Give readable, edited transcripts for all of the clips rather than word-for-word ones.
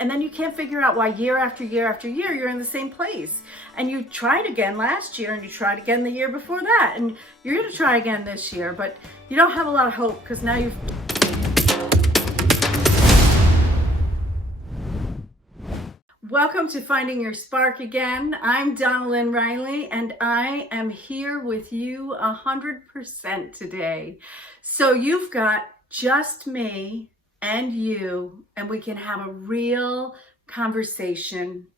And then you can't figure out why year after year after year you're in the same place. And you tried again last year and you tried again the year before that. And you're going to try again this year, but you don't have a lot of hope because now you've... Welcome to Finding Your Spark again. I'm Donnalynn Riley and I am here with you 100% today. So you've got just me and you, and we can have a real conversation.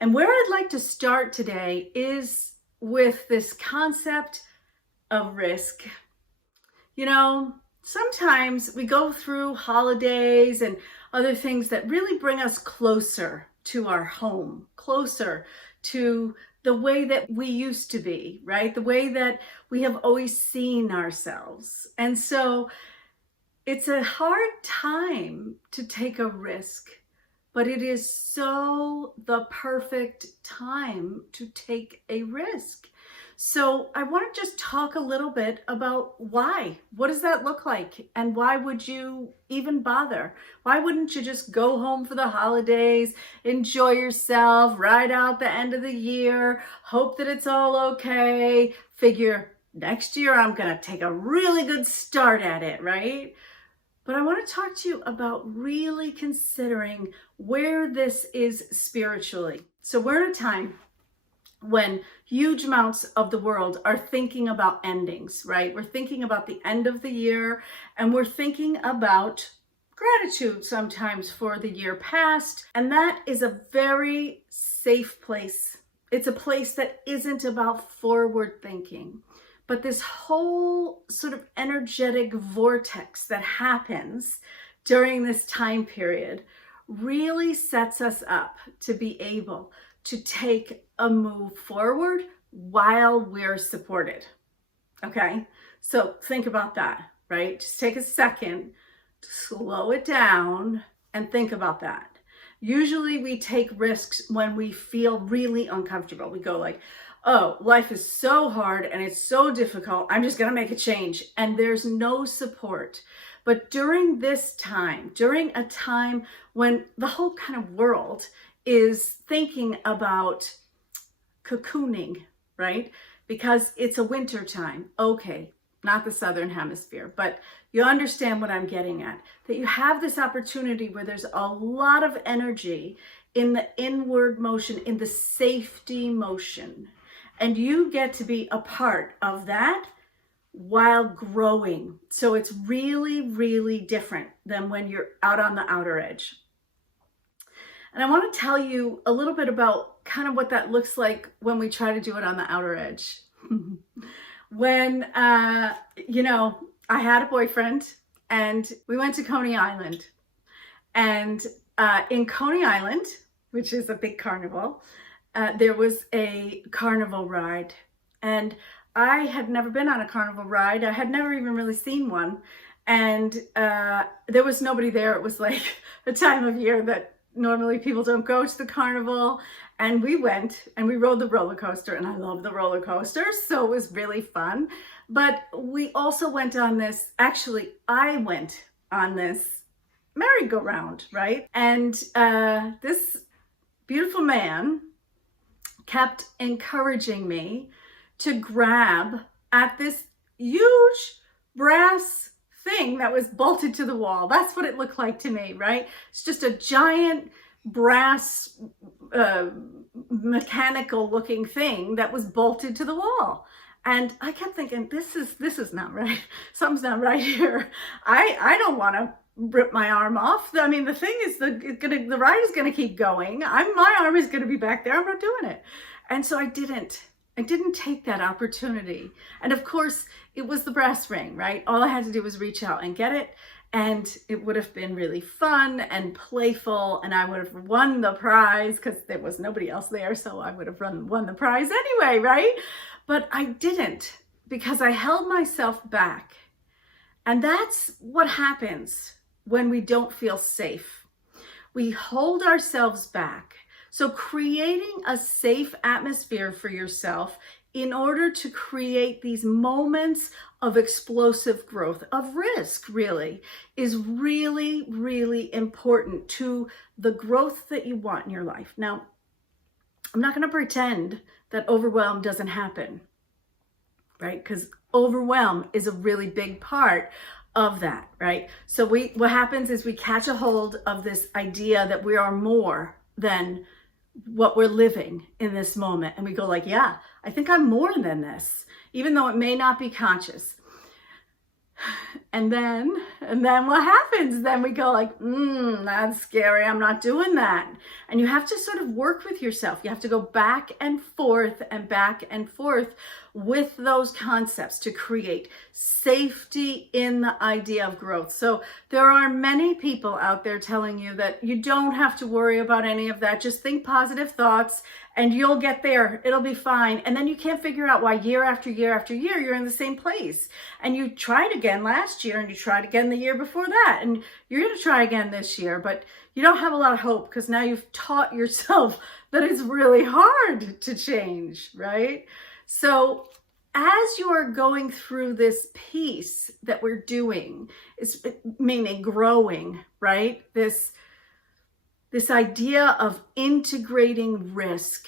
And where I'd like to start today is with this concept of risk. You know, sometimes we go through holidays and other things that really bring us closer to our home, closer to the way that we used to be, right? The way that we have always seen ourselves. And so it's a hard time to take a risk, but it is so the perfect time to take a risk. So I want to just talk a little bit about why. What does that look like? And why would you even bother? Why wouldn't you just go home for the holidays, enjoy yourself, ride out the end of the year, hope that it's all okay, figure next year I'm going to take a really good start at it, right? But I want to talk to you about really considering where this is spiritually. So we're in a time when huge amounts of the world are thinking about endings, right? We're thinking about the end of the year and we're thinking about gratitude sometimes for the year past. And that is a very safe place. It's a place that isn't about forward thinking. But this whole sort of energetic vortex that happens during this time period really sets us up to be able to take a move forward while we're supported. Okay, so think about that, right? Just take a second to slow it down and think about that. Usually we take risks when we feel really uncomfortable. We go like, oh, life is so hard and it's so difficult. I'm just going to make a change. And there's no support. But during this time, during a time when the whole kind of world is thinking about cocooning, right? Because it's a winter time. Okay, not the Southern Hemisphere, but you understand what I'm getting at. That you have this opportunity where there's a lot of energy in the inward motion, in the safety motion. And you get to be a part of that while growing. So it's really, really different than when you're out on the outer edge. And I want to tell you a little bit about kind of what that looks like when we try to do it on the outer edge. When, I had a boyfriend and we went to Coney Island. And in Coney Island, which is a big carnival, there was a carnival ride, and I had never been on a carnival ride. I had never even really seen one, and there was nobody there. It was like a time of year that normally people don't go to the carnival, and we went and we rode the roller coaster, and I love the roller coasters, so it was really fun. But we also went on this, actually I went on this merry-go-round, right? And this beautiful man kept encouraging me to grab at this huge brass thing that was bolted to the wall. That's what it looked like to me, right? It's just a giant brass mechanical looking thing that was bolted to the wall. And I kept thinking, this is not right. Something's not right here. I don't want to rip my arm off. I mean, the thing is, the ride is going to keep going. My arm is going to be back there. I'm not doing it. And so I didn't take that opportunity. And of course, it was the brass ring, right? All I had to do was reach out and get it. And it would have been really fun and playful. And I would have won the prize because there was nobody else there. So I would have won the prize anyway, right? But I didn't, because I held myself back. And that's what happens when we don't feel safe. We hold ourselves back So creating a safe atmosphere for yourself in order to create these moments of explosive growth, of risk really, is really, really important to the growth that you want in your life. Now, I'm not going to pretend that overwhelm doesn't happen, right? Because overwhelm is a really big part of that, right? So what happens is we catch a hold of this idea that we are more than what we're living in this moment. And we go like, yeah, I think I'm more than this, even though it may not be conscious. And then what happens? Then we go like, that's scary. I'm not doing that. And you have to sort of work with yourself. You have to go back and forth with those concepts to create safety in the idea of growth. So there are many people out there telling you that you don't have to worry about any of that. Just think positive thoughts and you'll get there. It'll be fine. And then you can't figure out why year after year after year, you're in the same place. And you tried again last year and you tried again the year before that. And you're going to try again this year, but you don't have a lot of hope because now you've taught yourself that it's really hard to change, right? So as you are going through this piece that we're doing, is meaning growing, right? This idea of integrating risk,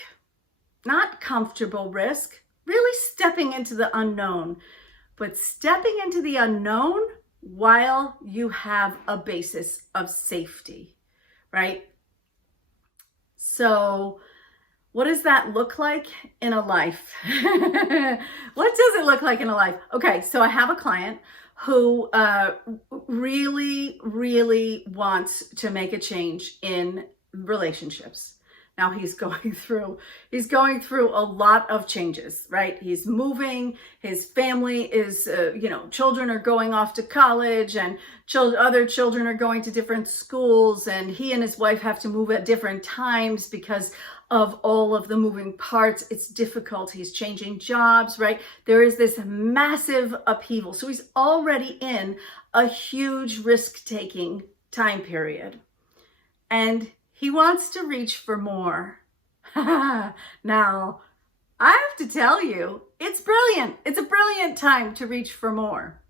not comfortable risk, really stepping into the unknown, but stepping into the unknown while you have a basis of safety, right? So what does that look like in a life? What does it look like in a life? Okay, so I have a client who really, really wants to make a change in relationships. Now he's going through a lot of changes, right? He's moving, his family is, children are going off to college and other children are going to different schools, and he and his wife have to move at different times because of all of the moving parts. It's difficult. He's changing jobs, right? There is this massive upheaval. So he's already in a huge risk-taking time period. And he wants to reach for more. Now, I have to tell you, it's brilliant. It's a brilliant time to reach for more.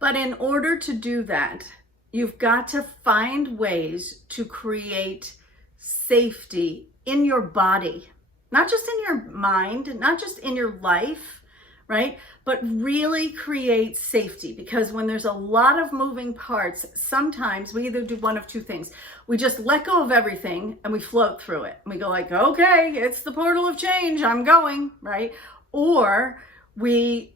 But in order to do that, you've got to find ways to create safety in your body, not just in your mind, not just in your life, right? But really create safety, because when there's a lot of moving parts, sometimes we either do one of two things. We just let go of everything and we float through it. And we go like, okay, it's the portal of change, I'm going, right? Or we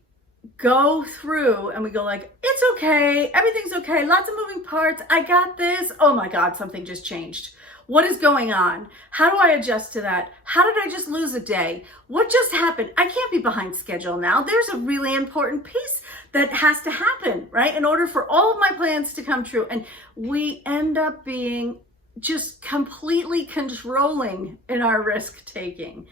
go through and we go like, it's okay, everything's okay, lots of moving parts, I got this. Oh my God, something just changed. What is going on? How do I adjust to that? How did I just lose a day? What just happened? I can't be behind schedule now. There's a really important piece that has to happen, right? In order for all of my plans to come true. And we end up being just completely controlling in our risk taking.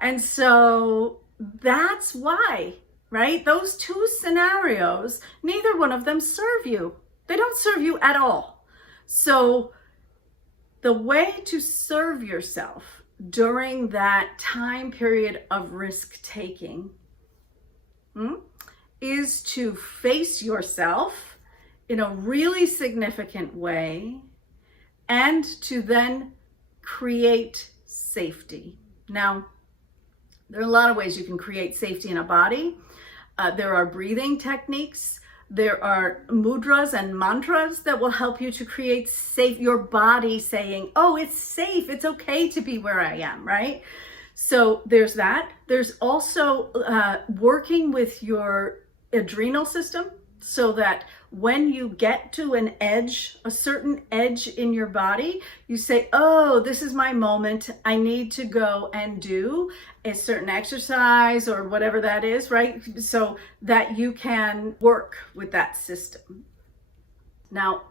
And so that's why, right? Those two scenarios, neither one of them serve you. They don't serve you at all. So the way to serve yourself during that time period of risk taking is to face yourself in a really significant way and to then create safety. Now, there are a lot of ways you can create safety in a body. There are breathing techniques. There are mudras and mantras that will help you to create safe, your body saying, oh, it's safe, it's okay to be where I am, right? So there's that. There's also working with your adrenal system so that when you get to an edge, a certain edge in your body, you say, oh, this is my moment. I need to go and do a certain exercise or whatever that is, right? So that you can work with that system. Now,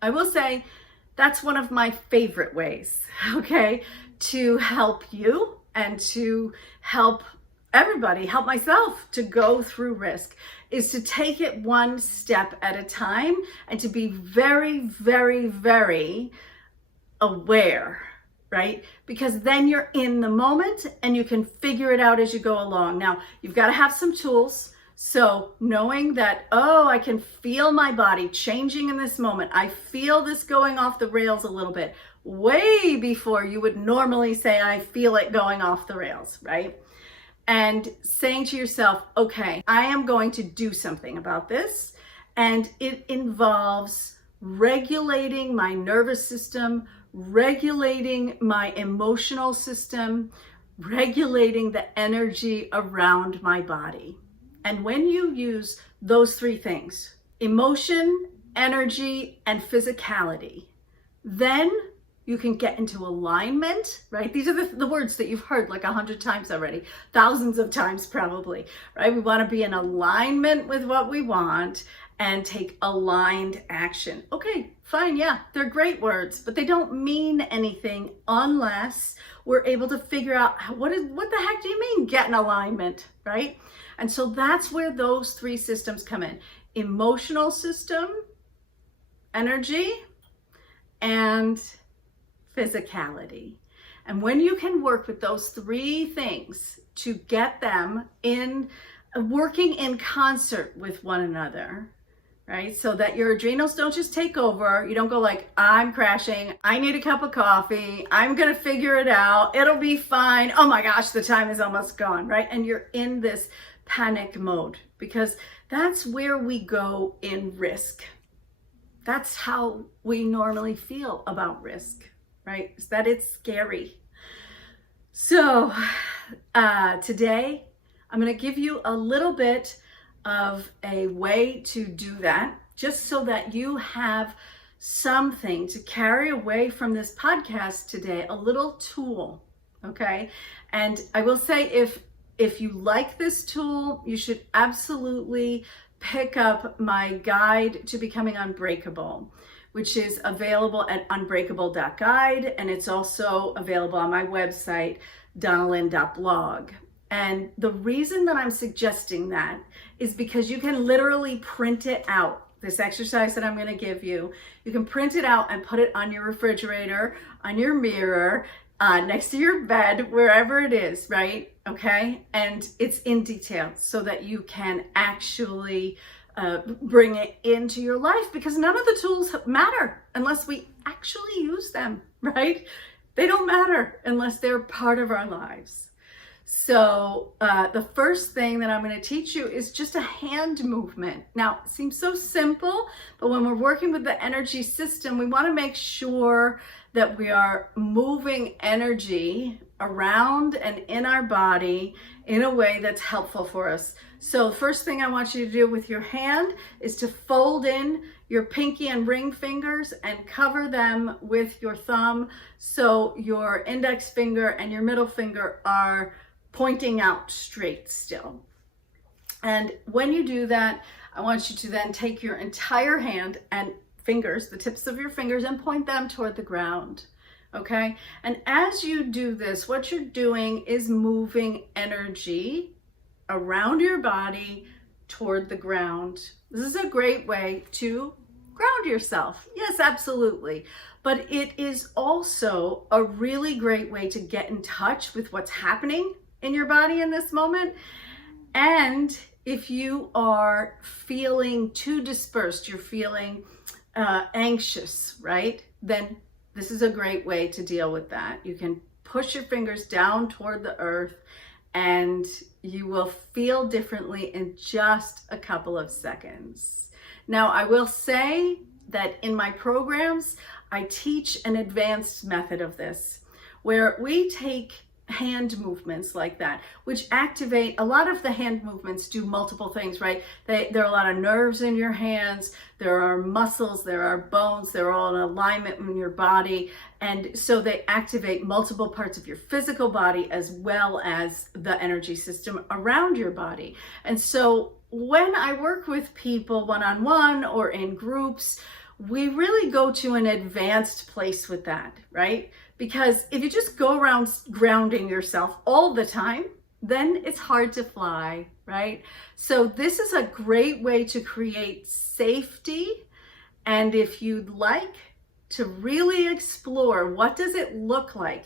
I will say that's one of my favorite ways, okay, to help you and to help everybody, help myself to go through risk, is to take it one step at a time and to be very, very, very aware right? Because then you're in the moment and you can figure it out as you go along. Now, you've got to have some tools. So knowing that, oh, I can feel my body changing in this moment. I feel this going off the rails a little bit, way before you would normally say, I feel it going off the rails, right? And saying to yourself, okay, I am going to do something about this. And it involves regulating my nervous system, regulating my emotional system, regulating the energy around my body. And when you use those three things, emotion, energy, and physicality, then you can get into alignment, right? These are the words that you've heard like 100 times already, thousands of times probably, right? We want to be in alignment with what we want and take aligned action. Okay, fine, yeah, they're great words, but they don't mean anything unless we're able to figure out what the heck do you mean get in alignment, right? And so that's where those three systems come in. Emotional system, energy, and physicality. And when you can work with those three things to get them in working in concert with one another, right? So that your adrenals don't just take over. You don't go like, I'm crashing. I need a cup of coffee. I'm going to figure it out. It'll be fine. Oh my gosh, the time is almost gone, right? And you're in this panic mode because that's where we go in risk. That's how we normally feel about risk, right? Is that it's scary. So today I'm going to give you a little bit of a way to do that, just so that you have something to carry away from this podcast today, a little tool, okay? And I will say if you like this tool, you should absolutely pick up my guide to becoming unbreakable, which is available at unbreakable.guide, and it's also available on my website, donnalynn.blog. And the reason that I'm suggesting that is because you can literally print it out. This exercise that I'm going to give you, you can print it out and put it on your refrigerator, on your mirror, next to your bed, wherever it is, right? Okay. And it's in detail so that you can actually bring it into your life, because none of the tools matter unless we actually use them, right? They don't matter unless they're part of our lives. So the first thing that I'm going to teach you is just a hand movement. Now, it seems so simple, but when we're working with the energy system, we want to make sure that we are moving energy around and in our body in a way that's helpful for us. So the first thing I want you to do with your hand is to fold in your pinky and ring fingers and cover them with your thumb, so your index finger and your middle finger are pointing out straight still. And when you do that, I want you to then take your entire hand and fingers, the tips of your fingers, and point them toward the ground. Okay? And as you do this, what you're doing is moving energy around your body toward the ground. This is a great way to ground yourself. Yes, absolutely. But it is also a really great way to get in touch with what's happening in your body in this moment. And if you are feeling too dispersed, you're feeling anxious, right? Then this is a great way to deal with that. You can push your fingers down toward the earth and you will feel differently in just a couple of seconds. Now, I will say that in my programs, I teach an advanced method of this, where we take hand movements like that, which activate, a lot of the hand movements do multiple things, right? There are a lot of nerves in your hands, there are muscles, there are bones, they're all in alignment in your body. And so they activate multiple parts of your physical body as well as the energy system around your body. And so when I work with people one-on-one or in groups, we really go to an advanced place with that, right? Because if you just go around grounding yourself all the time, then it's hard to fly, right? So this is a great way to create safety. And if you'd like, to really explore what does it look like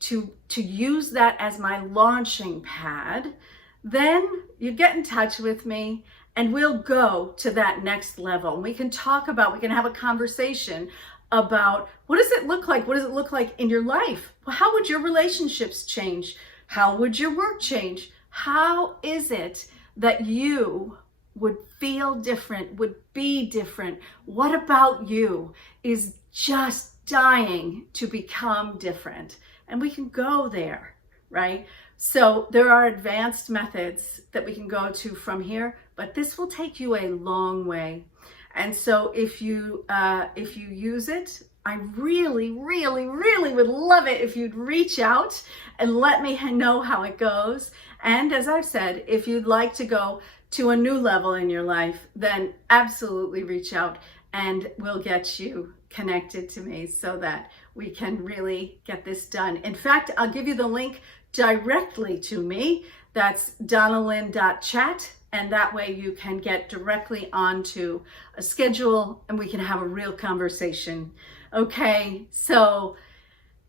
to use that as my launching pad, then you get in touch with me and we'll go to that next level. We can talk about, we can have a conversation about what does it look like? What does it look like in your life? Well, how would your relationships change? How would your work change? How is it that you would feel different, would be different? What about you is just dying to become different? And we can go there, right? So there are advanced methods that we can go to from here, but this will take you a long way. And so if you use it, I really, really, really would love it if you'd reach out and let me know how it goes. And as I've said, if you'd like to go to a new level in your life, then absolutely reach out and we'll get you connected to me so that we can really get this done. In fact, I'll give you the link directly to me. That's donnalynn.chat. And that way you can get directly onto a schedule and we can have a real conversation. Okay, so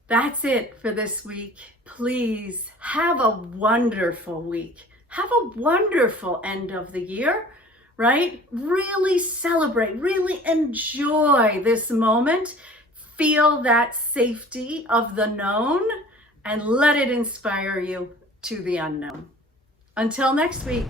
that's it for this week. Please have a wonderful week. Have a wonderful end of the year, right? Really celebrate, really enjoy this moment. Feel that safety of the known and let it inspire you to the unknown. Until next week.